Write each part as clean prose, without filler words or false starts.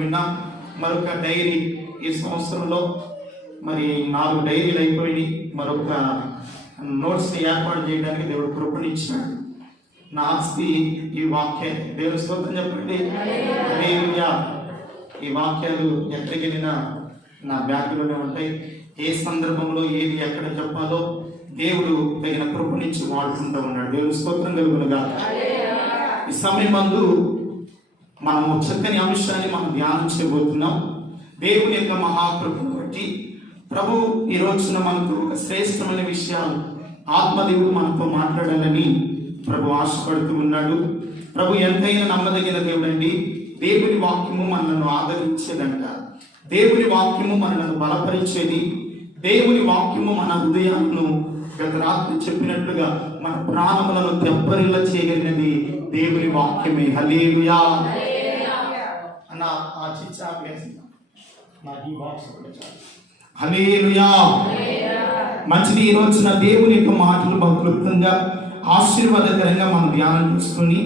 విన్నాం. మరొక డైరీ ఈ సంవత్సరంలో మరి 4 డైరీలు అయిపోయి మరొక నోట్స్ ఏర్పాటు చేయడానికి దేవుడు కృపణించాడు. నా ఆస్తి ఈ వాక్యం. దేవుని స్తోత్రం చెప్పండి. హల్లెలూయా. ఈ వాక్యాలు ఎక్కడికి వెళ్ళినా నా బ్యాగ్లోనే ఉంటాయి. ఏ సందర్భంలో ఏది ఎక్కడ చెప్పాలో దేవుడు తగిన కృపణించి వాడుకుంటూ ఉన్నాడు. దేవుని స్తోత్రం కలుగునుగా. ఈ సమయమందు మనము చక్కని అంశాన్ని మనం ధ్యానం చేయబోతున్నాం. దేవుని యొక్క మహాకృపను బట్టి ప్రభు ఈ రోజున మనకు ఒక శ్రేష్టమైన విషయాలు ఆత్మదేవుడు మనతో మాట్లాడాలని ప్రభు ఆశపడుతూ ఉన్నాడు. ప్రభు ఎంతైనా నమ్మదగిన దేవుడండి. దేవుని వాక్యము మనల్ని ఆదరించేదంట. దేవుని వాక్యము మనల్ని బలపరిచేది. దేవుని వాక్యము మన హృదయాలను గత రాత్రి చెప్పినట్లుగా మన ప్రాణములను తెప్పరిల్ల చేయగలిగినది దేవుని వాక్యమే. హల్లెలూయా. అన్న ఆ చిచ్చా హల్లెలూయా. మంచిది. ఈ రోజున దేవుని యొక్క మాటలు బహు క్లుప్తంగా ఆశీర్వాదకరంగా మనం ధ్యానం చేసుకుని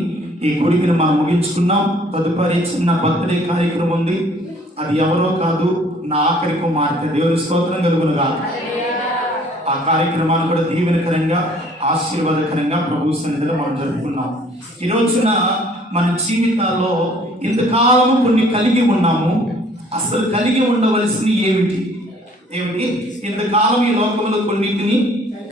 ఈ గుడిని మనం ముగించుకున్నాం. తదుపరి చిన్న బర్త్డే కార్యక్రమం ఉంది. అది ఎవరో కాదు, నా ఆఖరి కుమార్తె. దేవుని స్తోత్రం కలుగునుగా. ఆ కార్యక్రమాన్ని కూడా దీవెనకరంగా ఆశీర్వాదకరంగా ప్రభు సన్నిధిలో మనం జరుపుకున్నాం. ఈ రోజున మన జీవితాల్లో ఇంతకాలము కొన్ని కలిగి ఉన్నాము. అసలు కలిగి ఉండవలసిన ఏమిటి? ఇంతకాలం ఈ లోకంలో కొన్నిటిని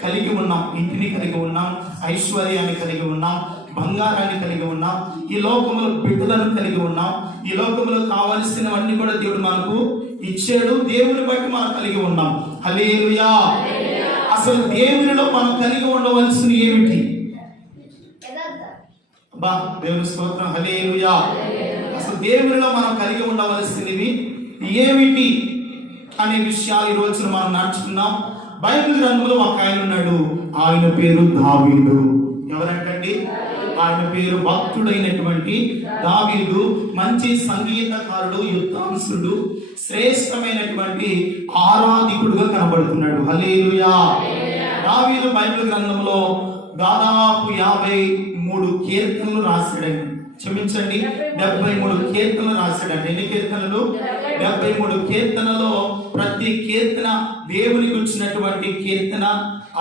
కలిగి ఉన్నాం. ఇంటిని కలిగి ఉన్నాం, ఐశ్వర్యాన్ని కలిగి ఉన్నాం, బంగారాన్ని కలిగి ఉన్నాం, ఈ లోకంలో బిడ్డలను కలిగి ఉన్నాం. ఈ లోకంలో కావలసినవన్నీ కూడా దేవుడు మనకు ఇచ్చాడు. దేవుని బట్టి మనం కలిగి ఉన్నాం. హల్లెలూయా. అసలు దేవునిలో మనం కలిగి ఉండవలసిన ఏమిటి? బా దేవుని స్తోత్రం. హల్లెలూయా. అసలు దేవునిలో మనం కలిగి ఉండవలసినవి ఏమిటి అనే విషయాలు ఈ రోజున మనం నడుచుకున్నాం. బైబిల్ గ్రంథంలో ఒక ఆయన ఉన్నాడు. ఆయన పేరు దావీదు. ఎవరంటండి? ఆయన పేరు భక్తుడైనటువంటి దావీదు. మంచి సంగీతకారుడు, యుద్ధాంసుడు, శ్రేష్టమైనటువంటి ఆరాధికుడుగా కనబడుతున్నాడు. హల్లెలూయా. దావీదు బైబిల్ గ్రంథంలో దాదాపు 53 కీర్తనలు రాశాడండి. క్షమించండి, 73 కీర్తనలు రాశాడండి. ఎన్ని కీర్తనలు? 73 కీర్తనలో ప్రతి కీర్తన దేవుని గురించినటువంటి కీర్తన,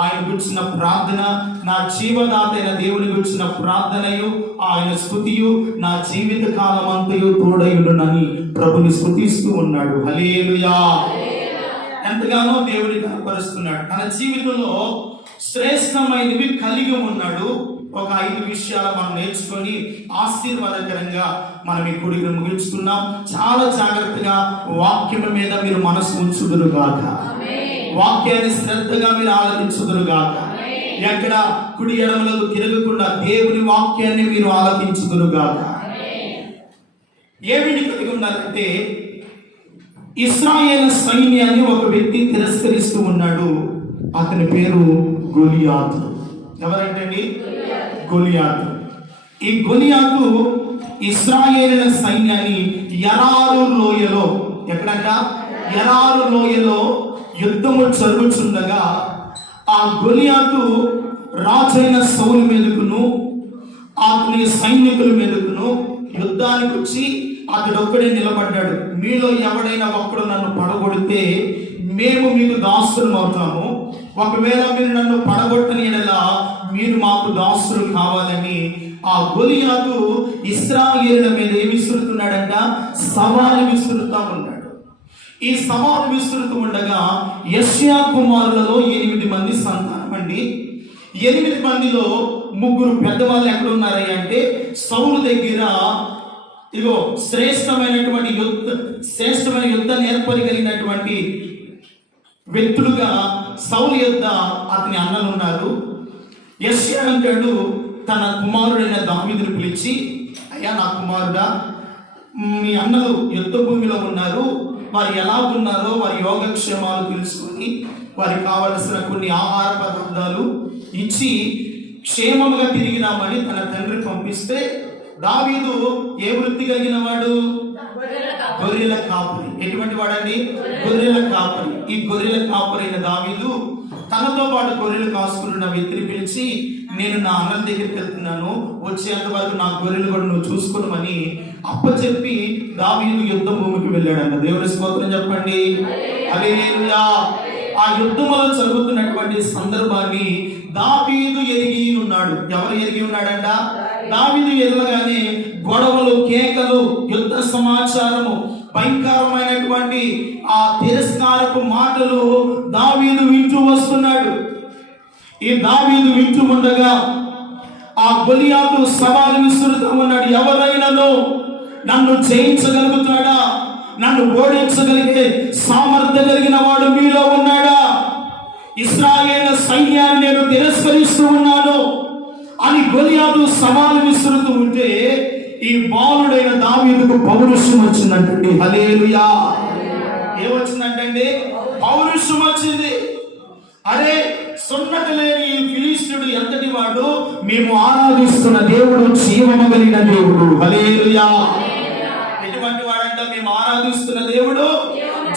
ఆయన గురించిన ప్రార్థన, నా జీవదాత అయిన దేవుని గురించిన ప్రార్థనయు ఆయన స్తుతియు నా జీవిత కాలం అంతయు తోడయుడునని ప్రభుని స్తుతిస్తూ ఉన్నాడు. హల్లెలూయా. ఎంతగానో దేవుని కనపరుస్తున్నాడు. తన జీవితంలో శ్రేష్టమైనవి కలిగి ఉన్నాడు. ఒక 5 విషయాలు మనం నేర్చుకొని ఆశీర్వాదకరంగా మనం ఈ కూడికను ముగించుకున్నాం. చాలా జాగ్రత్తగా వాక్యం మీద మీరు మనసు ఉంచుదురుగాక. వాక్యాన్ని శ్రద్ధగా మీరు ఆలకించుదురుగాక. ఎక్కడ కుడి ఎడమలకు తిరగకుండా దేవుని వాక్యాన్ని మీరు ఆలకించుదురుగాక. ఏమిటి కలిగి ఉండాలంటే, ఇశ్రాయేలు సైన్యాన్ని ఒక వ్యక్తి తిరస్కరిస్తూ ఉన్నాడు. అతని పేరు గొలియాతు. ఎవరంటండి? గొలియాతు. ఈ గొలియాతు ఇశ్రాయేలుల సైన్యాన్ని ఎరారు లోయలో, ఎక్కడంట? ఎరారు లోయలో యుద్ధము జరుగుతుండగా ఆ గొలియాతు రాజైన సౌలు మీదకును అతని సైనికుల మీదకును యుద్ధానికి వచ్చి అతడొక్కడే నిలబడ్డాడు. మీలో ఎవడైనా ఒక్కడు నన్ను పడగొడితే మేము మీకు దాసులం అవుతాము. ఒకవేళ మీరు నన్ను పడగొట్టని ఎడలా మీరు మాకు దాసులు కావాలని ఆ గొలియాతు ఇశ్రాయేలుల మీద ఏమి విసురుతున్నాడంట? సవాలు విసురుతా ఉన్నాడు. ఈ సవాలు విసురుతూ ఉండగా యెషయా కుమారులలో 8 మంది సంతానం అండి. 8 మందిలో 3 పెద్దవాళ్ళు ఎక్కడ ఉన్నారయ్య అంటే, సౌలు దగ్గర ఇగో శ్రేష్టమైన యుద్ధ నేర్పగలిగినటువంటి వ్యక్తులుగా సౌలు యొద్ద అతని అన్నలు ఉన్నారు. యెషయా అంటాడు తన కుమారుడైన దావీదును పిలిచి, అయ్యా నా కుమారుడా, మీ అన్నలు యుద్ధ భూమిలో ఉన్నారు, వారు ఎలా ఉన్నారో వారి యోగక్షేమాలు తెలుసుకొని వారికి కావలసిన కొన్ని ఆహార పదార్థాలు ఇచ్చి క్షేమముగా తిరిగి రామని తన తండ్రి పంపిస్తే, దావీదు ఏ వృత్తి కలిగిన వాడు? గొర్రెల కాపరి. ఎటువంటి వాడండి? గొర్రెల కాపరి. ఈ గొర్రెల కాపరైన దావీదు తనతో పాటు గొర్రెలు కాసుకున్న వ్యక్తిని పిలిచి, నేను నా అన్నల దగ్గరికి వెళ్తున్నాను, వచ్చేంత వరకు నా గొర్రెలు కూడా నువ్వు చూసుకోమని అప్పచెప్పి దావీదు యుద్ధ భూమికి వెళ్ళాడంట. దేవుని స్తోత్రం చెప్పండి. హల్లెలూయా. ఆ యుద్ధంలో జరుగుతున్నటువంటి సందర్భాన్ని దావీదు ఎరిగి ఉన్నాడు. ఎవరు ఎరిగి ఉన్నాడంట? దావీదు ఎరగగానే గొడవలు, కేకలు, యుద్ధ సమాచారము, భయంకరమైనటువంటి ఆ తిరస్కారపు మాటలు దావీదు వింటూ వస్తున్నాడు. ఈ దావీదు వింటూ ఉండగా ఆ గొలియాతు సవాలు విసురుతూ ఉన్నాడు. ఎవరైనాను నన్ను జయించగలుగుతాడా, నన్ను ఓడించగలిగే సామర్థ్యం కలిగిన వాడు మీలో ఉన్నాడా? ఇశ్రాయేలు సైన్యాన్ని నేను తిరస్కరిస్తూ ఉన్నాను అని గొలియాతు సవాలు విసురుతూ ఉంటే ఈ బాలుడైన దావీదుకు పౌరుషం వచ్చిందంటండి. హల్లెలూయా. ఏమొచ్చిందంటండి? పౌరుషం వచ్చింది. అరే, సున్నతి లేని ఈ ఫిలిష్తీయుడు ఎంతటి వాడు? మేము ఆరాధిస్తున్న దేవుడు జీవము కలిగిన దేవుడు. హల్లెలూయా. ఎటువంటి వాడంట? మేము ఆరాధిస్తున్న దేవుడు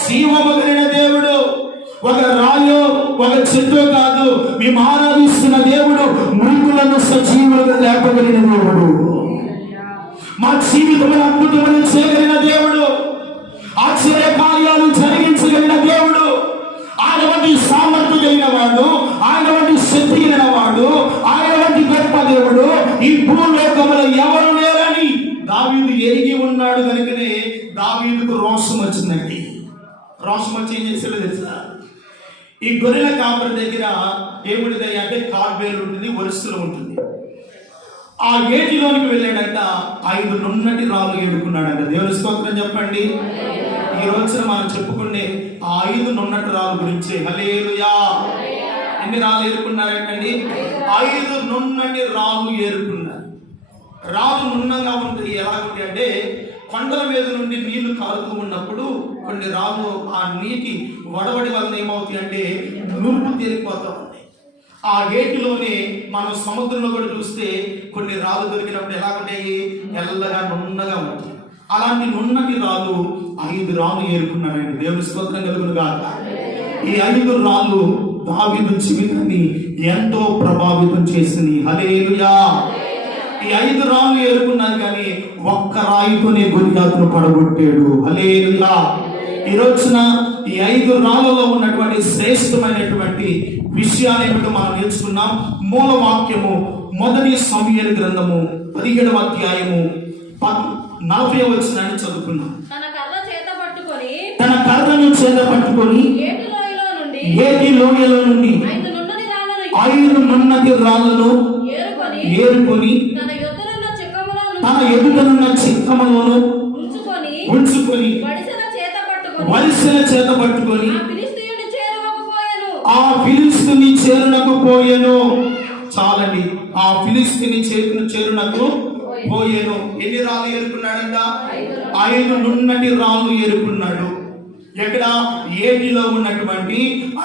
జీవము కలిగిన దేవుడు. ఒక రాయో ఒక చెట్టు కాదు, మేము ఆరాధిస్తున్న దేవుడు మృతులను సజీవులుగా లేపగలిగిన దేవుడు. మా జీవితంలో అద్భుతమైన చేయగలిగిన దేవుడు, ఆశ్చర్య కార్యాలు జరిగించగలిగిన దేవుడు. ఆయన వంటి సామర్థ్యం కలిగిన వాడు, ఆయన వంటి శక్తి కలిగిన వాడు, ఆయన వంటి గొప్ప దేవుడు ఈ భూలోకంలో ఎవరు లేరని దావీదు ఎరిగి ఉన్నాడు. కనుకనే దావీదుకు రోషం వచ్చిందండి. రోషం వచ్చి ఏం చేశాడో తెలుసా? ఈ గొర్రెల కాపరి దగ్గర ఏముంటుంది అంటే కార్బేలు ఉంటుంది, వరుసలు ఉంటుంది. ఆ ఏటిలోనికి వెళ్ళాడంట. 5 నున్నటి రాళ్ళు ఏడుకున్నాడంట. దేవుని స్తోత్రం చెప్పండి. ఈ రోజున మనం చెప్పుకునే ఆ 5 నున్నటి రాళ్ళ గురించి. హల్లెలూయా. ఎన్ని రాళ్ళు ఏరుకున్నారంటండి? 5 నున్నటి రాళ్ళు ఏరుకున్నారు. రాళ్ళు నున్నగా ఉంటాయి. ఎలా ఉంటాయి అంటే కొండల మీద నుండి నీళ్లు కారుతూ ఉన్నప్పుడు కొన్ని రాళ్ళు ఆ నీటి వడవడి వలన ఏమవుతాయి అంటే నురుపు తేలిపోతూ ఉంటాయి. ఆ ఏటిలోనే మనం సముద్రంలో కూడా చూస్తే కొన్ని రాళ్ళు దొరికినప్పుడు ఎలా ఉంటాయి? ఎల్లగా నున్నగా ఉంటాయి. అలాంటి నున్నటి రాళ్ళు 5 రాళ్ళు ఏరుకున్నారండి. దేవుని స్తోత్రం కలుగును గాక. ఈ 5 రాళ్ళు దావీదు జీవితాన్ని ఎంతో ప్రభావితం చేసింది. హల్లెలూయా. ఈ 5 రాళ్ళు ఏరుకున్నారు కానీ ఒక్క రాయితోనే గొలియాతును పడగొట్టాడు. హల్లెలూయా. ఈ రోజున ఈ 5 రాళ్ళలో ఉన్నటువంటి శ్రేష్టమైనటువంటి విషయాలు ఏమిటో మనం నేర్చుకున్నాం. మూల వాక్యము 1 సమూయేలు గ్రంథము 17వ అధ్యాయము 40వ వచనాన్ని చదువుకున్నాం. తన కర్రను చేత పట్టుకొని ఏటి లోయలో నుండి 5 నున్నటి రాళ్ళను ఏరుకొని తన ఎదుటనున్న చిక్కములోను ఉంచుకొని వరిసెల చేత పట్టుకొని ఆ ఫిలిష్తీయుని చేరునకు పోయెను. చాలండి. ఆ ఫిలిష్తీయుని చేరునకు పోయెను. ఎన్ని రాళ్ళు ఏరుకున్నాడంట? 5 నున్నటి రాళ్ళు ఏరుకున్నాడు. ఎక్కడ? ఏటిలో ఉన్నటువంటి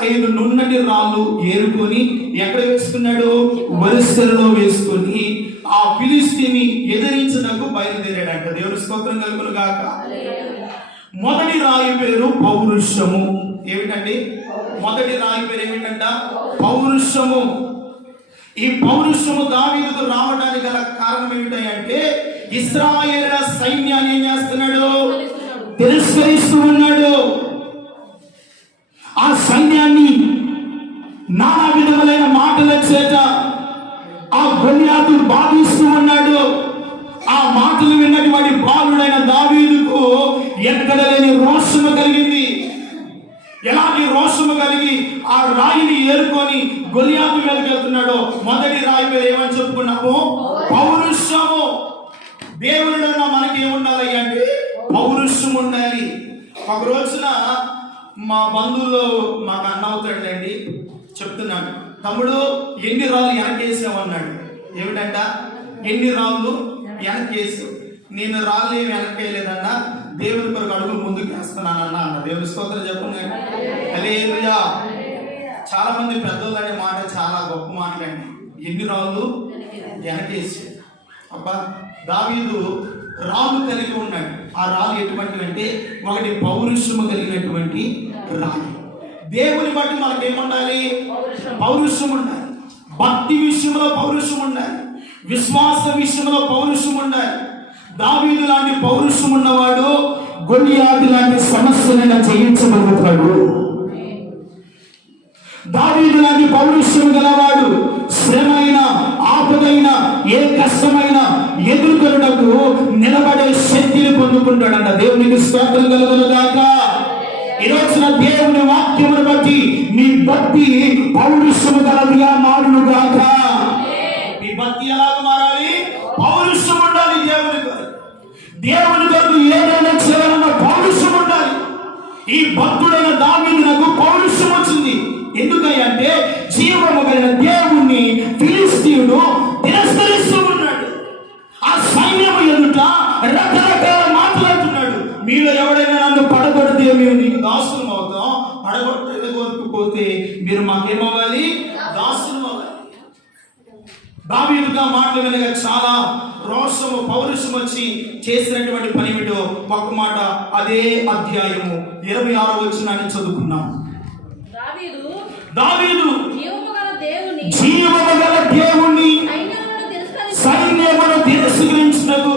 5 నున్నటి రాళ్ళు ఏరుకొని ఎక్కడ వేసుకున్నాడు? వరిసెలలో వేసుకొని ఆ ఫిలిష్తీయుని ఎదిరించడానికి బయలుదేరాడంట. దేవుని స్తోత్రం కలుగును గాక. మొదటి రాయి పేరు పౌరుషము. ఏమిటండి? మొదటి రాయి పేరు ఏమిటంట? పౌరుషము. ఈ పౌరుషము దావీదుకు రావడానికి గల కారణం ఏమిటంటే ఇశ్రాయేలుల సైన్యాన్ని ఏం చేస్తున్నాడు? తిరస్కరిస్తూ ఉన్నాడు. ఆ సైన్యాన్ని నానా విధములైన మాటల చేత ఆ గొలియాతు బాధిస్తూ ఉన్నాడు. ఆ మాటలు విన్నటువంటి బాలుడైన దావీదుకు ఎక్కడ లేని రోషము కలిగింది. ఎలాంటి రోషము కలిగి ఆ రాయిని ఏరుకొని గొలియాతు మీదకి వెళ్తున్నాడో మొదటి రాయి పేరు ఏమని చెప్పుకున్నాము? పౌరుషము. దేవుడున్న మనకి ఏముండాలి అంటే పౌరుషం ఉండాలి. ఒక రోజున మా బంధువుల్లో మాకు అన్న అవుతాడండి, చెప్తున్నాడు, తమ్ముడు ఎన్ని రాళ్ళు వెనకేసామన్నాడు. ఏమిటంట? ఎన్ని రాళ్ళు వెనకేసావు? నేను రాళ్ళు ఏమి వెనకేయలేదన్నా, దేవుని కొరకు అడుగులు ముందుకు వేస్తున్నానన్నా అన్న. దేవుని స్తోత్రం చెప్పండి. హల్లెలూయా. చాలా మంది పెద్దోళ్ళు అనే మాట చాలా గొప్ప మాటలండి. ఎన్ని రాళ్ళు వెనకేసి. అబ్బా, దావీదు రాళ్ళు కలిగి ఉన్నాడు. ఆ రాళ్ళు ఎటువంటివి అంటే ఒకటి పౌరుషము కలిగినటువంటి రాళ్ళు. దేవుని బట్టి మనకి ఏముండాలి? పౌరుషం ఉండాలి. భక్తి విషయంలో పౌరుషం ఉండాలి, విశ్వాస విషయంలో పౌరుషం ఉండాలి. దావీదు లాంటి పౌరుషం ఉన్నవాడు గొలియాతు లాంటి సమస్యలైనా జయించగలుగుతాడు. దావీదు లాంటి పౌరుషం గలవాడు శ్రమైన, ఆపదైన, ఏ కష్టమైనా ఎదుర్కొనుటకు నిలబడే శక్తిని పొందుకుంటాడంట. దేవునికి స్తోత్రం కలుగునుగాక. ఈరోజున దేవుని వాక్యమును బట్టి మీ భక్తి పౌరుషము గలదిగా మారునుగాక. మీ భక్తి ఎలా మారాలి? పౌరుషం ఉండాలి. దేవుని కొరకు ఏదైనా చేయాలన్న పౌరుషం ఉండాలి. ఈ భక్తుడైన దావీదునకు పౌరుషం వచ్చింది. ఎందుకంటే జీవము కలిగిన దేవుణ్ణి ఫిలిష్తీయుడు తిరస్కరిస్తూ ఉన్నాడు. ఆ సైన్యము ఎదుట రకరకాల మాట్లాడుతున్నాడు. మీలో ఎవడైనా నన్ను పడగొడితే మేము నీకు దాసులం అవుతాం, పడగొట్టకపోతే మీరు మాకేమవ్వాలి? దాసులం అవ్వాలి. దావీదుగా మాటలు వినగా చాలా రోషము, పౌరుషం వచ్చి చేసినటువంటి పని ఏమిటో ఒక్క మాట అదే అధ్యాయము 26వ వచనాన్ని చదువుకున్నాం. దావీదు జీవము గల దేవుని సైన్యమును తిరస్కరించుటకు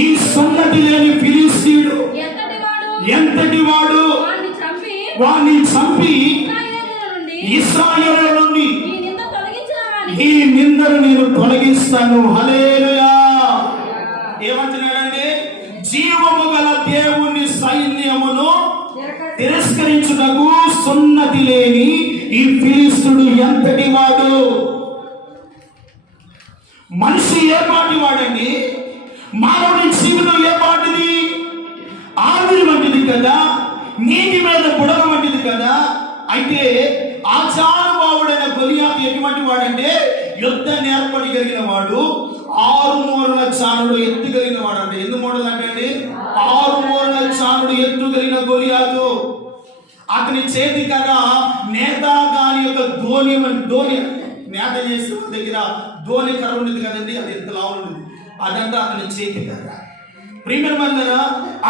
ఈ సున్నతి లేని ఫిలిష్తీయుడు ఎంతటి వాడు వాణ్ణి చంపి ఇశ్రాయేలు నుండి ఈ నిందను నేను తొలగిస్తాను. హల్లెలూయా. ఏమంటున్నాడంటే జీవము గల దేవుని సైన్యమును తిరస్కరించుటకు సున్నతి లేని ఈ ఫిలిష్తీయుడు ఎంతటి వాడు. మనిషి ఏ పాటి వాడండి? మానవుని జీవితం ఏ పాటిది? ఆవిరి వంటిది కదా, నీటి మీద బుడగ వంటిది కదా. అయితే ఆచారబావుడైన గొలియాతు ఎటువంటి వాడంటే యుద్ధ నేర్పడి కలిగిన వాడు, 6 మూరల చానుడు ఎత్తు కలిగిన వాడు. అంటే ఎన్ని మూరలు అంటే అండి? 6 మూరల చానుడు ఎత్తు కలిగిన గొలియాతు. అతని చేతి కర్ర నేత గాని యొక్క ధోని నేత చేసే దగ్గర ధోని కర్ర ఉండేది కదండి, అది ఎంత లావు ఉండేది, అదంతా అతని చేతి కర్ర. ప్రియమైన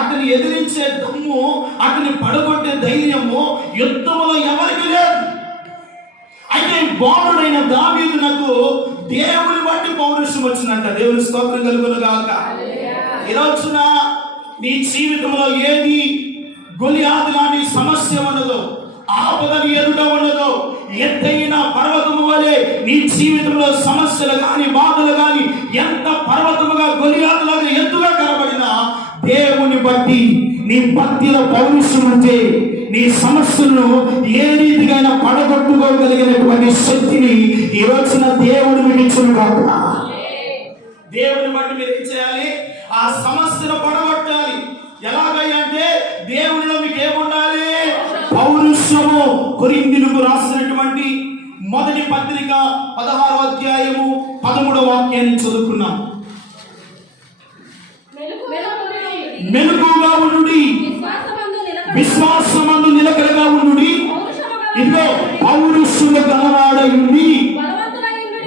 అతని ఎదిరించే దమ్ము, అతని పడగొట్టే ధైర్యము యుద్ధంలో ఎవరికి లేదు. అయితే బాలుడైన దావీదునకు దేవుని బట్టి పౌరుషం వచ్చిందంట. దేవుని స్తోత్రం కలుగునుగాక. ఈరోజున నీ జీవితంలో ఏది గొలియాతు లాంటి సమస్య ఉన్నదో, ఆపదలు ఎదుట ఉన్నదో, ఎత్తైన పర్వతము వలె నీ జీవితంలో సమస్యలు కానీ బాధలు కానీ ఎంత పర్వతముగా గొలియాతులాగా ఎత్తుగా కనబడినా దేవుని బట్టి నీ భక్తిలో పౌరుషం ఉంటే నీ సమస్యలను ఏ రీతిగా పడగొట్టుకోగలిగినటువంటి శక్తిని ఈ రోజున దేవుడు మీకు ఇచ్చును కాక. దేవుని బట్టి మీరు ఏం చేయాలి? ఆ సమస్యను పడగొట్టాలి. ఎలాగంటే దేవునిలో మీకు ఏముండాలి? పౌరుషము. కొరింథీయులకు రాసినటువంటి మొదటి పత్రిక 16వ అధ్యాయము 13వ వాక్యాన్ని చదువుకున్నాం. మెలకువగా ఉండుడి, విశ్వాసమందు నిలకడగా ఉండుడి, ఇదిగో పౌరుషము గలవాడై ఉండి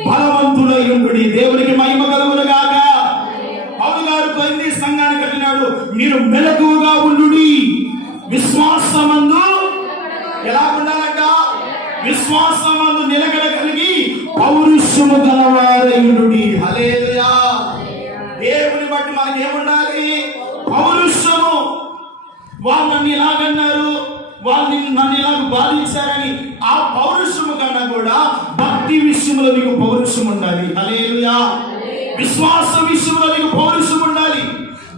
బలవంతుడై ఉండుడి. దేవునికి మహిమ కలుగునుగాక. పౌలు గారు కొరింథీ సంఘాన్ని కట్టినాడు. మీరు మెలకువగా ఉండుడి, విశ్వాసమందు ఎలా ఉండాలంట? విశ్వాసమందు నిలకడ కలిగి పౌరుషము గలవాడై ఉండుడి. హల్లెలూయా. దేవుని బట్టి మనకి ఏముండాలి? పౌరుషము. వాళ్ళు నన్ను ఇలాగన్నారు, వాళ్ళు నన్ను ఇలాగ బాధించారని ఆ పౌరుషము కన్నా కూడా భక్తి విషయంలో నీకు పౌరుషం ఉండాలి. హల్లెలూయా. విశ్వాస విషయంలో నీకు పౌరుషం ఉండాలి.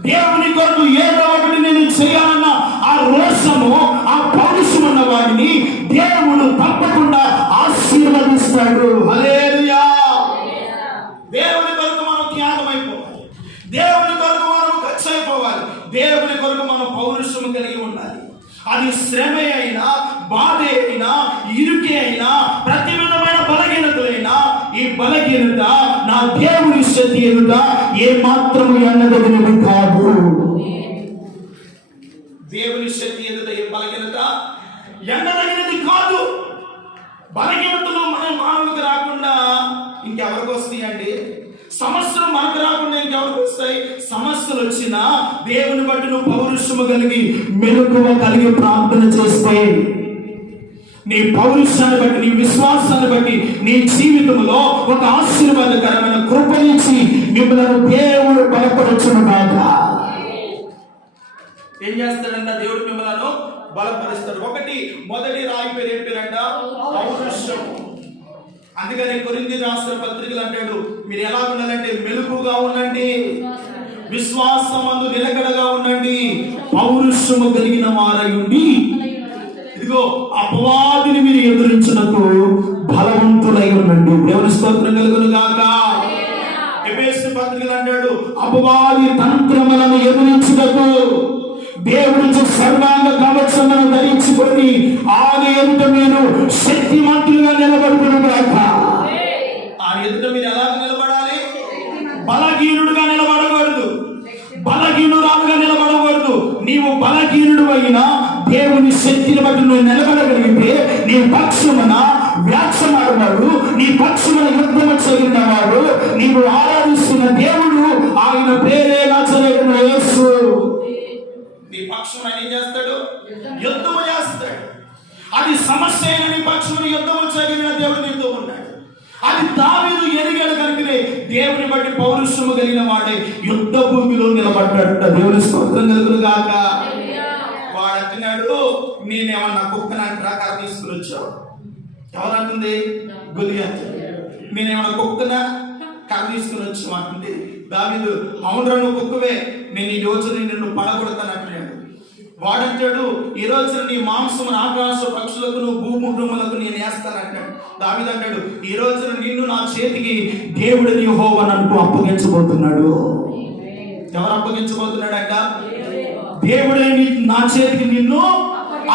దేవుని కొరకు ఏదో ఒకటి నేను చేయాలన్న ఆ రోషము, ఆ పౌరుషం ఉన్న వాడిని దేవుడు తప్పకుండా ఆశీర్వదిస్తాడు. హల్లెలూయా. దేవుని కొరకు మనం త్యాగం అయిపోవాలి. దేవుని కొరకు మనం ఖర్చు అయిపోవాలి. దేవుని కొరకు మనం పౌరుషము కలిగి ఉండాలి. అది శ్రమ అయినా, బాధ అయినా, ఇరుకే అయినా, ప్రతి విధమైన బలహీనతలైనా ఈ బలహీనత నా దేవుని శక్తి ఎదుట ఏ మాత్రము ఎన్నదగినది కాదు. దేవుని శక్తి ఎదుట ఏ బలహీనత ఎన్నదగినది కాదు. బలహీనతలు మన మానవులకు రాకుండా ఇంకెవరికి వస్తాయండి? సమస్యలు మనకు రాకుండా ఇంకెవరికి వస్తాయి? సమస్యలు వచ్చినా దేవుని బట్టి నువ్వు పౌరుషము కలిగి మెలకువ కలిగి ప్రార్థన చేస్తే నీ పౌరుషాన్ని బట్టి, నీ విశ్వాసాన్ని బట్టి నీ జీవితంలో ఒక ఆశీర్వాదకరమైన కృపనిచ్చి మిమ్మల్ని దేవుడు బలపరచును గాక. ఏం చేస్తాడంట? దేవుడు మిమ్మల్ని బలపరుస్తాడు. మొదటి రాయి పేరు ఏం పేరంట? పౌరుషం. అందుకని కొరింథీ రాసిన పత్రికలు అంటాడు, మీరు ఎలా ఉండాలంటే మెలకుగా ఉండండి, విశ్వాసమందు నిలకడగా ఉండండి, పౌరుషము కలిగిన వారై ఉండి ఇదిగో అపవాదిని మీరు ఎదురించుటకు బలవంతులై ఉండండి. దేవుని స్తోత్రం కలుగును గాక. ఎఫెసీ పత్రికలు అంటాడు, అపవాది తంత్రములను ఎదురించుటకు దేవుడి సర్వాంగ కవచములను ధరించుకొని ఆయన ఎదుట మీరు శక్తిమంతులుగా నిలబడుకును గాక. ఆయన ఎదుట మీరు ఎలా నిలబడాలి? బలహీనుడుగా నిలబడకూడదు, బలహీనురాలుగా నిలబడకూడదు. నీవు బలహీనుడు అయినా దేవుని శక్తిని బట్టి నువ్వు నిలబడగలిగితే నీ పక్షమున వ్యాఖ్యమాడవాడు, నీ పక్షమున యుద్ధము చేయవాడు, నీవు ఆరాధిస్తున్న దేవుడు, ఆయన పేరే నజరేయుడైన యేసు. నీ పక్షం ఆయన ఏం చేస్తాడు? యుద్ధము చేస్తాడు. అది సమస్య అయిన నీ పక్షమును యుద్ధము చేయగలిగిన దేవుడు నీతో ఉన్నాడు. అది దావీదు ఎరిగాడు కనుకనే దేవుని బట్టి పౌరుషము కలిగిన వాడే యుద్ధ భూమిలో నిలబడ్డాడు. దేవుని స్తోత్రం కలుగును గాక. వాడు అంటున్నాడు, నేనేమన్నా కుక్కనంటరా కర్ర తీసుకుని వచ్చావు? ఎవరంటుంది? గొలియాతు. నేనేమన్నా కుక్కనా కర్ర తీసుకుని వచ్చావు అంటుంది. దావీదు, అవునరా నువ్వు కుక్కవే, నేను ఈ రోజు నిన్ను పడగొడతాను అంటున్నాడు. వాడంటాడు, ఈ రోజు నీ మాంసమును ఆకాశ పక్షులకు నువ్వు భూముఖములకు నేను వేస్తానంటాడు. దావీదు అంటాడు, ఈ రోజు నిన్ను నా చేతికి దేవుడిని యెహోవా నన్ను అప్పగించబోతున్నాడు. ఎవరు అప్పగించబోతున్నాడు అంట? దేవుడే నా చేతికి నిన్ను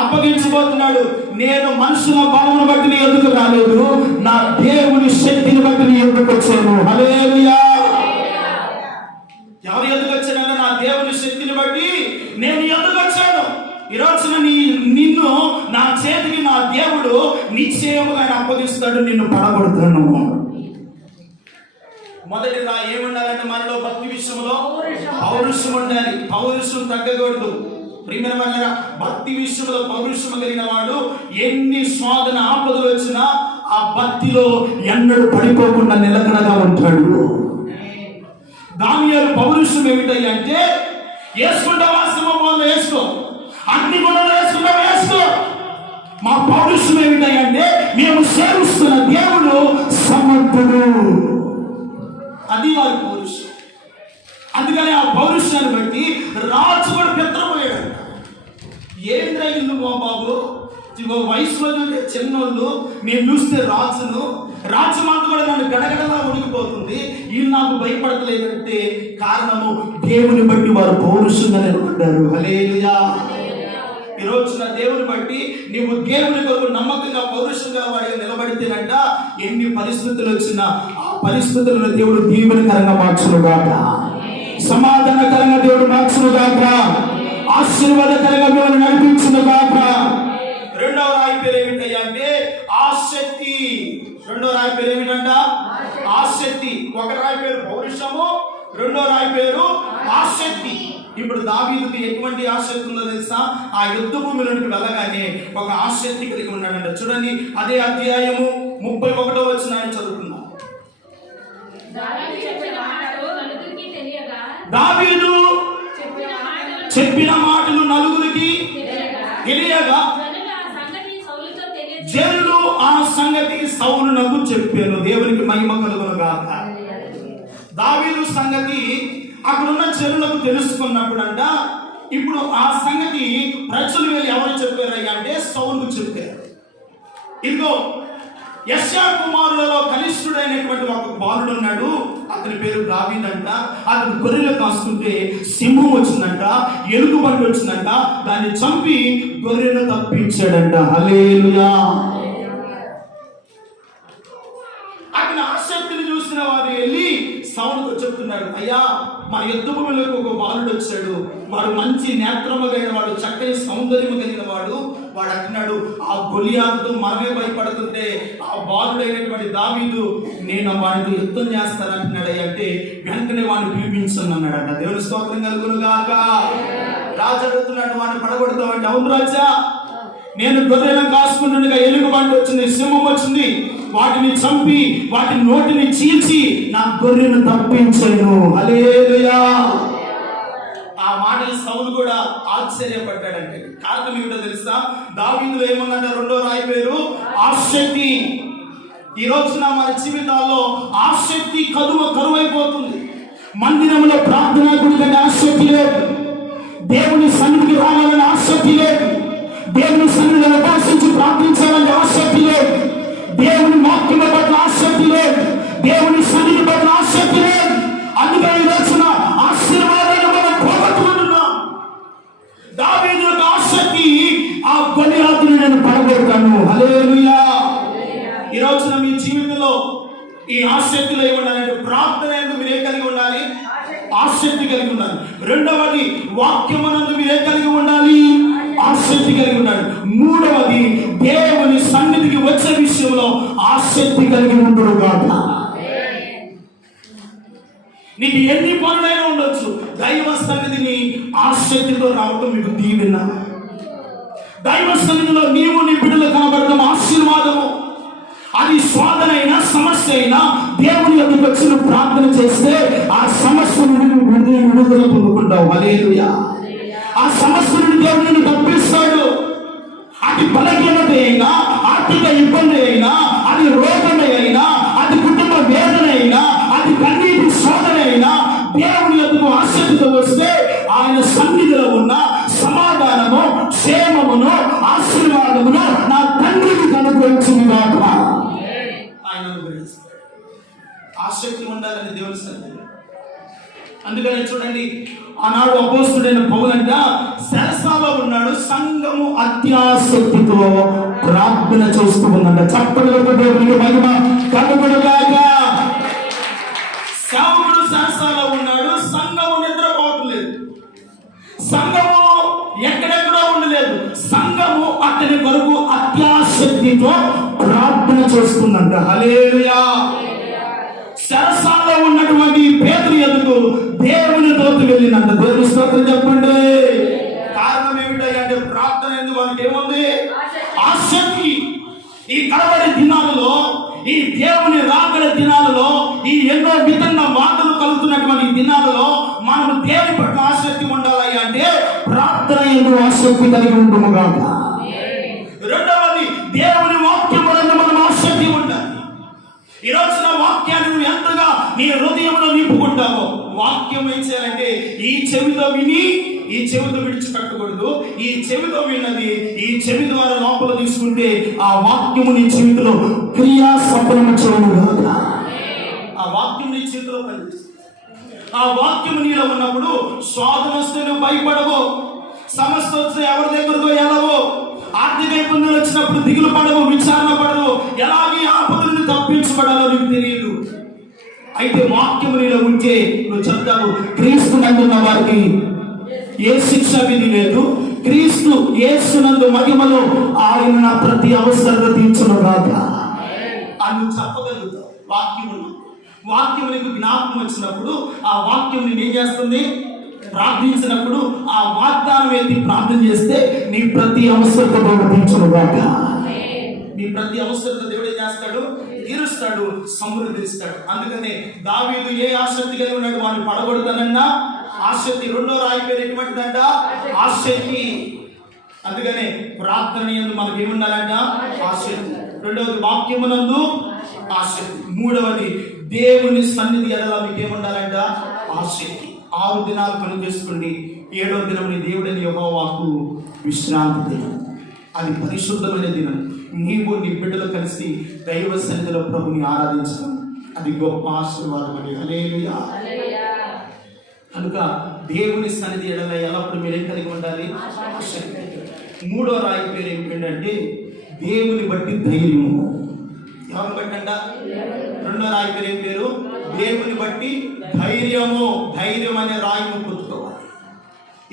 అప్పగించబోతున్నాడు. నేను మనుషుల బలమును బట్టి నీ ఎదుగు రాలేదు, నా దేవుని శక్తిని బట్టి నీ ఎదుగు వచ్చాను. హల్లెలూయా. ఎవరు ఎదుగు వచ్చానంటే నా దేవుని శక్తిని బట్టి నేను ఎదుగు వచ్చాను. ఈ రోజున నిన్ను నా చేతికి నా దేవుడు నిశ్చయముగా అప్పగిస్తాడు, నిన్ను పడగొడతాను. మొదటి రా ఏముండాలంటే మనలో భక్తి విషయంలో పౌరుషం ఉండాలి. పౌరుషం తగ్గకూడదు. ప్రియమైన వాళ్ళారా, భక్తి విషయంలో పౌరుషం కలిగిన వాడు ఎన్ని శోధన ఆపదలు వచ్చినా ఆ భక్తిలో ఎన్నడూ పడిపోకుండా నిలకడగా ఉంటాడు. దానియేలు పౌరుషం ఏమిటయ్యా అంటే, వేసుకుంటావా సింహంలో వేసుకో, అన్ని గుణాలు వేసుకుంటా వేసుకో. మా పౌరుషం ఏమిటయ్యా అంటే, మేము సేవిస్తున్న దేవుడు సమర్థుడు. అది వారి పౌరుషం. అందుకని ఆ పౌరుషాన్ని బట్టి రాజు కూడా పెద్దపోయాడు. ఏం జరిగింది బాబు? వయసులో చూస్తే చిన్నోళ్ళు, నేను చూస్తే రాజు మాట కూడా నన్ను గడగడలా ఉడికిపోతుంది, వీళ్ళు నాకు భయపడతలేదంటే కారణము దేవుని బట్టి వారు పౌరుషంగా నిలబడ్డారు. హల్లెలూయా. ఈ రోజున దేవుని బట్టి నీవు దేవుని కొరకు నమ్మకంగా పౌరుషంగా వాడిగా నిలబడితేనంట ఎన్ని పరిస్థితులు వచ్చినా ఆ పరిస్థితులను దేవుడు దీవెనకరంగా మార్చునుగాక, సమాధానకరంగా దేవుడు మార్చునుగాక, ఆశీర్వాదకరంగా మిమ్మల్ని నడిపించునుగాక. రెండవ రాయి పేరు ఏమిటయ్యా అంటే ఆసక్తి. రెండో రాయి పేరు ఏమిటంట? ఆసక్తి. ఒక రాయి పేరు పౌరుషము, రెండో రాయి పేరు ఆసక్తి. ఇప్పుడు దావీదుకి ఎటువంటి ఆసక్తి ఉందో తెలుసా? ఆ యుద్ధ భూమిలోకి వెళ్ళగానే ఒక ఆసక్తి కలిగి ఉన్నాడంట. చూడండి, అదే అధ్యాయము 31వ వచనాన్ని చదువుకుందాం. దావీదు చెప్పిన మాటలు నలుగురికి తెలియగా జనులు ఆ సంగతి సౌలునకు చెప్పారు. దేవునికి మహిమ కలుగును గాక. దావీదు సంగతి అక్కడున్న జనులకు తెలుసుకున్నప్పుడంట, ఇప్పుడు ఆ సంగతి ప్రజలు వెళ్ళి ఎవరు చెప్పారయ్యా అంటే సౌలుకు చెప్పారు. ఇదిగో యెషయా కుమారులలో కనిష్ఠుడైనటువంటి ఒక బాలుడు ఉన్నాడు, అతని పేరు దావీదంట. అతను గొర్రెలు కాస్తుంటే సింహం వచ్చిందంట, ఎలుగుబంటి వచ్చిందంట, దాన్ని చంపి గొర్రెలు తప్పించాడంట. హల్లెలూయా. అతని ఆసక్తిని చూసిన వారు వెళ్ళి సౌలుకు చెప్తున్నాడు, అయ్యా మా యుద్ధ భూమిలోకి ఒక బాలుడు వచ్చాడు, వాడు మంచి నేత్రము కలిగిన వాడు, చక్కని సౌందర్యము కలిగిన వాడు. వాడు అంటున్నాడు, ఆ గొలియాతుతో మనమే భయపడుతుంటే ఆ బాలుడైనటువంటి దావీదు నేను వాడితో యుద్ధం చేస్తాను అంటున్నాడు. అంటే వెంటనే వాడిని పిలిపించను అన్నాడంట. దేవుని స్తోత్రం కలుగును గాక. రాజు అడుగుతున్నాడు, వాడిని పడగొడతామంటే అవును రాజా, నేను గొర్రెలను కాసుకుంటుండగా ఎలుగుబంటి వచ్చింది, సింహం వచ్చింది, వాటిని చంపి వాటి నోటిని చీల్చి నా గొర్రెను తప్పించాను. హల్లెలూయా. ఆ మాటలు సౌలు కూడా ఆశ్చర్యపడ్డాడంటే కారణం ఏమిటో తెలుసా? దావీదులో ఏమన్నాడు? 2వ రాయి పేరు ఆసక్తి. ఈ రోజున మన జీవితాల్లో ఆసక్తి కరువైపోతుంది. మందిరంలో ప్రార్థన గురించి ఆసక్తి లేదు, దేవుని సన్నిధికి రావాలని ఆసక్తి లేదు, దేవుని సన్నిధిని ఉపాసించి ప్రార్థించాలని ఆసక్తి లేదు, దేవుని వాక్యం పట్ల ఆసక్తి లేదు, దేవుని సన్నిధి పట్ల ఆసక్తి లేదు. అందుకని ఈ రోజున ఆశీర్వాదాన్ని మనం పోగొట్టుకుంటున్నాం. దావీదు యొక్క ఆసక్తి, ఆ గొలియాతుని నేను పడగొడతాను. హల్లెలూయా. ఈ రోజున మీ జీవితంలో ఈ ఆసక్తిలో ఏముండాలంటే ప్రార్థన యందు మీరే కలిగి ఉండాలి, ఆసక్తి కలిగి ఉండాలి. రెండవది వాక్యమునందు మీరే కలిగి ఉండాలి, ఆసక్తి కలిగి ఉండాలి. మూడవది దేవుని సన్నిధికి వచ్చే విషయంలో ఆసక్తి కలిగి ఉండడు కాక. నీకు ఎన్ని పనులైనా ఉండొచ్చు, దైవ సన్నిధిని ఆసక్తితో రావటం మీకు దీవెన. దైవ సన్నిధిలో నీవు నీ బిడ్డలు కనబడటం ఆశీర్వాదము. అది శోధనైనా సమస్య అయినా దేవుని యొద్దకు వచ్చి ప్రార్థన చేస్తే ఆ సమస్య నుండి విడుదల పొందుకుంటావు. హల్లెలూయా. ఆ సమస్య నుండి దేవుడు నిన్ను తప్పిస్తాడు. అది బలహీనత అయినా, ఆర్థిక ఇబ్బంది అయినా, అది రోగమే అయినా, అది కుటుంబ వేదన అయినా, అది కన్నీటి శోధన అయినా, దేవుని యొద్దకు ఆసక్తితో వస్తే ఆయన సన్నిధిలో ఉన్న సమాధానము, క్షేమమును, ఆశీర్వాదమును నా తండ్రికి అనుగ్రహించుగాక. ఆయన అనుగ్రహిస్తాడు. ఆసక్తి ఉండాలని దేవుని సన్నిధిలో. అందుకని చూడండి, ఆనాడు అపోస్తుడైన పౌలంట సెరసాలో ఉన్నాడు, సంఘము అత్యాసక్తితో ప్రార్థన చేస్తూ ఉందంట. చప్పటి దేవునికి మహిమ కలుగునుగాక. సేవకుడు సెరసాలో ఉన్నాడు, సంఘము నిద్రపోవట్లేదు, సంఘము ఎక్కడెక్కడో ఉండలేదు, సంఘము అతని కొరకు అత్యాసక్తితో ప్రార్థన చేస్తుందంట. హల్లెలూయా. సరసాలో ఉన్నటువంటి పేతురు ఎదుగు దేవుని తోటి వెళ్ళినంత. దేవుని స్తోత్రం చెప్పండి. కారణం ఏమిటంటే ప్రార్థన ఎందుకు మనకి ఏముంది? ఆసక్తి. ఈ కడవరి దినాలలో, ఈ దేవుని రాకడ దినాలలో, ఈ ఎన్నో విధంగా మాటలు కలుగుతున్నటువంటి దినాలలో మనం దేవుని పట్ల ఆసక్తి ఉండాలి అంటే ప్రార్థన ఎందుకు ఆసక్తి కలిగి ఉండము కాక. రెండవది దేవుని వాక్యం మనం ఆసక్తి ఉండాలి. ఈ రోజున వాక్యాన్ని నువ్వు ఎంతగా నీ హృదయంలో నింపుకుంటావో, వాక్యం ఏం చేయాలంటే ఈ చెవితో విని ఈ చెవితో విడిచిపెట్టకూడదు. ఈ చెవితో విన్నది ఈ చెవి ద్వారా లోపల తీసుకుంటే ఆ వాక్యము నీ జీవితంలో క్రియా సఫలము చేయను కాక. ఆ వాక్యం నీ చేతిలో పనిచేస్తుంది. ఆ వాక్యము నీలో ఉన్నప్పుడు శోధన వస్తే నువ్వు భయపడవు, సమస్య వస్తే ఎవరి దగ్గరకో వెళ్ళవు, ఆర్థిక ఇబ్బందులు వచ్చినప్పుడు దిగులు పడవు, విచారణ పడవు, ఎలాగే ఆపదలను తప్పించబడాలో నీకు తెలియదు. అయితే వాక్యము నీలో ఉంటే నువ్వు చెప్తావు, క్రీస్తు నందున్న వారికి ఏ శిక్ష విధి లేదు, క్రీస్తు యేసునందు మహిమలో ఆయన నా ప్రతి అవసరత తీర్చును గాక అని నువ్వు చెప్పగలుగుతావు. వాక్యము నీకు జ్ఞాపకం వచ్చినప్పుడు ఆ వాక్యం నేను ఏం చేస్తుంది? ప్రార్థించినప్పుడు ఆ వాగ్దానం ఏంటి? ప్రార్థన చేస్తే నీ ప్రతి అవసరత తీర్చునుగాక. నీ ప్రతి అవసరత దేవుడు ఏం చేస్తాడు? తీరుస్తాడు, సమృద్ధిస్తాడు. అందుకనే దావీదు ఏ ఆసక్తి కలిగి ఉన్నాడు? వాడిని పడగొడతానన్నా ఆసక్తి. 2వ రాయి పేరు ఎటువంటిదంట? ఆసక్తి. అందుకనే ప్రార్థన యందు మనకి ఏముండాలంట? ఆసక్తి. రెండవది వాక్యమునందు ఆసక్తి. మూడవది దేవుని సన్నిధి ఎడల మీకు ఏముండాలంట? ఆసక్తి. 6 దినాలు పని చేసుకోండి, 7వ దినం దేవుడని యెహోవాకు విశ్రాంతి దినం. అది పరిశుద్ధమైన దినం. నీవు నీ బిడ్డలు కలిసి దైవ సన్నిధిలో ప్రభుని ఆరాధించడం అది గొప్ప ఆశీర్వాదం. హల్లెలూయా. కనుక దేవుని సన్నిధి ఎడల ఎల్లప్పుడు మీరేం కలిగి ఉండాలి? ఆసక్తి. 3వ రాయి పేరు ఏంటంటే దేవుని బట్టి ధైర్యము. ఎవరిని బట్టి అంట? 2వ రాయి పేరు ఏం పేరు? దేవుని బట్టి ధైర్యము. ధైర్యం అనే రాయిని పొందుకోవాలి.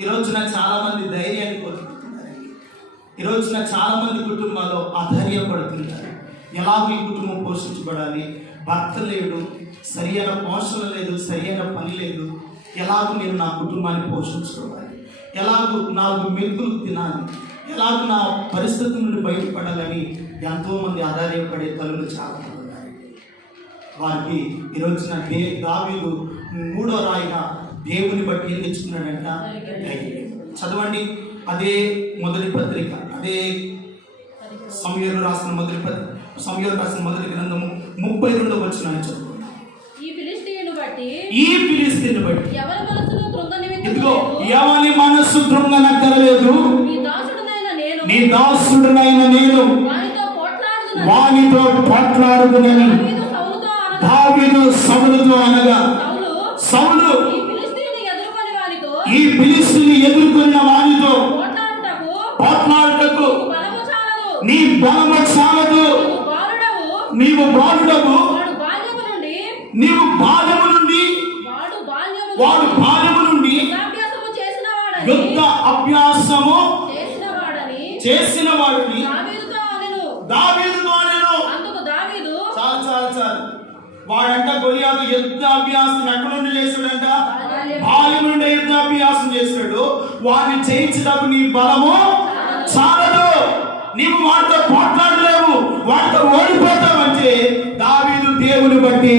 ఈరోజున చాలా మంది ధైర్యాన్ని పొందుతున్నారు. ఈరోజున చాలా మంది కుటుంబాల్లో అధైర్యపడుతున్నారు. ఎలాగో ఈ కుటుంబం పోషించబడాలి, భర్త లేడు, సరియైన పోషణ లేదు, సరియైన పని లేదు, ఎలాగో నేను నా కుటుంబాన్ని పోషించుకోవాలి, ఎలాగో 4 మెతుకులు తినాలి, ఎలాగ నా పరిస్థితి నుండి బయటపడాలని ఎంతో మంది ఆధారపడే తల్లులు చాలా మంది ఉన్నారు. వారికి ఈరోజున దావీదు మూడో రాయిగా దేవుని బట్టి ఏం తెచ్చుకున్నాడంట? ధైర్యం. చదవండి, అదే మొదటి పత్రిక, అదే సమూయేలు రాసిన మొదటి గ్రంథము 32వ వచనాన్ని చదువుకుందాం. ఈ ఫిలిష్తీయుని బట్టి ఎవరి మనసులో కృంగ నిమిత్తము ఇదిగో లేదు. ఎవరి మనసు కృంగనక్కరలేదు, నీ దాసుడనైన నేను వానితో పోట్లాడుదునని దావీదు సౌలుతో అనగా, సౌలు ఈ ఫిలిష్తీయుని ఎదుర్కొన్న వానితో పోట్లాడుటకు నీ బలము చాలదు, నీవు బాలుడవు, నీవు బాల్యము నుండి వాడు బాల్యము నుండి యుద్ధ అభ్యాసము చేసిన వాడిని దావీదుతో అనెను. చాలు వాడంట గొలియాతు యుద్ధ అభ్యాసం ఎక్కడి నుండి చేశాడంట? బాల్యం నుండి యుద్ధాభ్యాసం చేశాడు. వాడిని జయించడానికి నీ బలము చాలదు, నీవు వాడితో పోట్లాడలేవు, వాడితో ఓడిపోతావంటే దావీదు దేవుని బట్టి